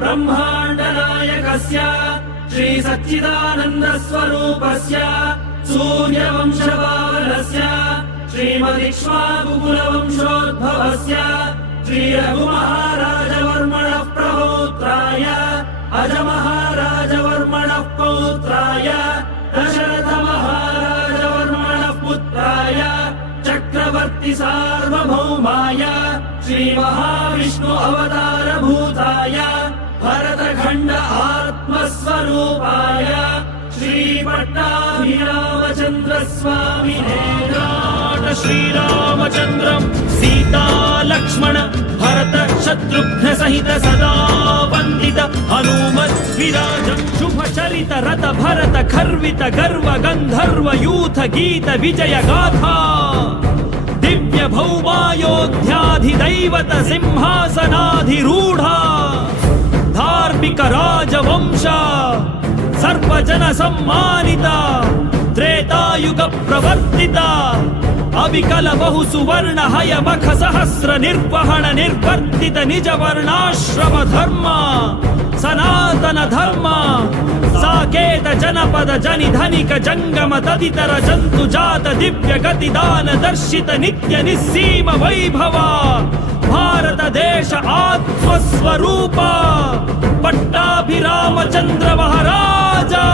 ब्रह्माण्ड नायकस्य श्री सच्चिदानन्द स्वरूपस्य सूर्यवंशपावनस्य श्रीमदिक्ष्वाकुकुलवंशोद्भवस्य श्री रघुमहाराजवर्मणः प्रपौत्राय अजमहाराजवर्मणः पौत्राय दशरथमहाराजवर्मणः पुत्राय चक्रवर्ति सार्वभौमाय श्री महाविष्णु अवतारभूताय भरतखण्ड आत्मस्वरूपाय श्री पट्टाभिरामचन्द्र स्वामिने श्रीरामचन्द्रं सीता लक्ष्मण भरत शत्रुघ्न सहित सदा वन्दित हनुमद्विराजं शुभ चरित रथ भरत खर्वित गर्व गन्धर्व यूथ गीत विजय गाथा दिव्य भौमायोध्याधिदैवत सिंहासनाधिरूढा धार्मिक राजवंश सर्वजन सम्मानिता त्रेतायुग प्रवर्तिता अविकल बहु सुवर्ण हय मख सहस्र निर्वहण निर्वर्तित निज वर्णाश्रम धर्म सनातन धर्म साकेत जनपद जनि धनिक जंगम तदितर जंतु जात दिव्य गति दान दर्शित नित्य निस्सीम वैभव भारत देश आत्मस्वरूप पट्टाभिरामचंद्र महाराजा